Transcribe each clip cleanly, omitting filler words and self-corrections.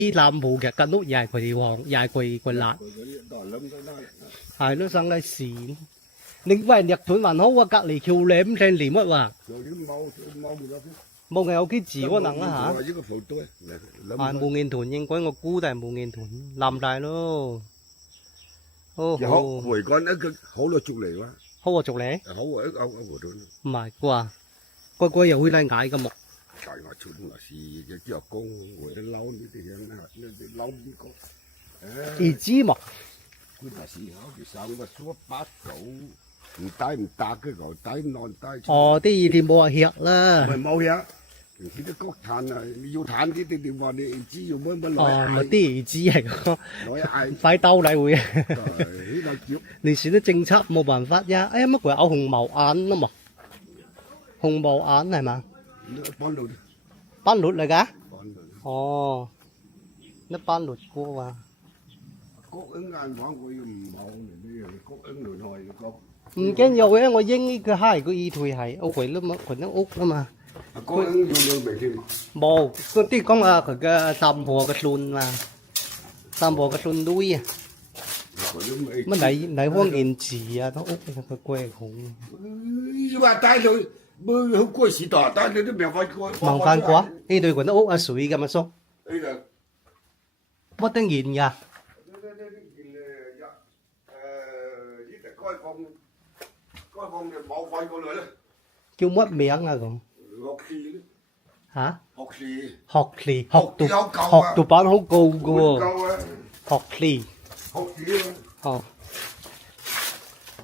啲南部嘅間屋又係佢哋黃，又係佢辣，係咯生嚟線。你喂日本還好啊，隔離橋舐正連乜話？冇有啲字可能啊嚇。係冇nghiên屯應該我估係冇nghiên屯，南大咯。哦，好回幹一個好多族嚟喎。好啊，族嚟？好啊，一個度。唔係啩？個又會嚟嗌嘅木。大話出嚟是就只有公或者撈呢啲樣啊，呢啲撈呢個。二枝木。佢那時候就上個數八九，唔大嘅牛大non大。哦，啲二田冇話吃啦。唔係冇吃，平時啲谷炭啊，你要炭啲你話你二枝要乜攞嚟哦，咪啲二枝係個。攞嚟嗌。快兜嚟會。呢個叫。你選啲政策冇辦法呀。哎呀，乜鬼有紅毛眼啊嘛？紅毛眼係嘛？班luật嚟㗎? Ồ, nó ban luật cô à.唔驚有嘅，我應呢個蝦個意圖係屋企啦嘛，佢啲屋啦嘛。冇，嗰啲講啊，佢嘅三婆嘅孫嘛，三婆嘅孫女啊。乜你方言字啊，都屋佢貴好。話帶佢。mới không có gì tỏ ta nên mèo voi coi bằng phan quá đi đôi của nó ốc ở suối cái mà sông đây là mất tiếng nhìn nha kêu mất miệng à còn hả học tụ bán hốc câu của học lì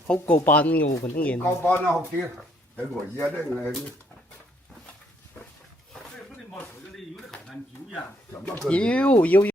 hốc câu bán ngủ vẫn nghiền để ngồi ra đấy này yêu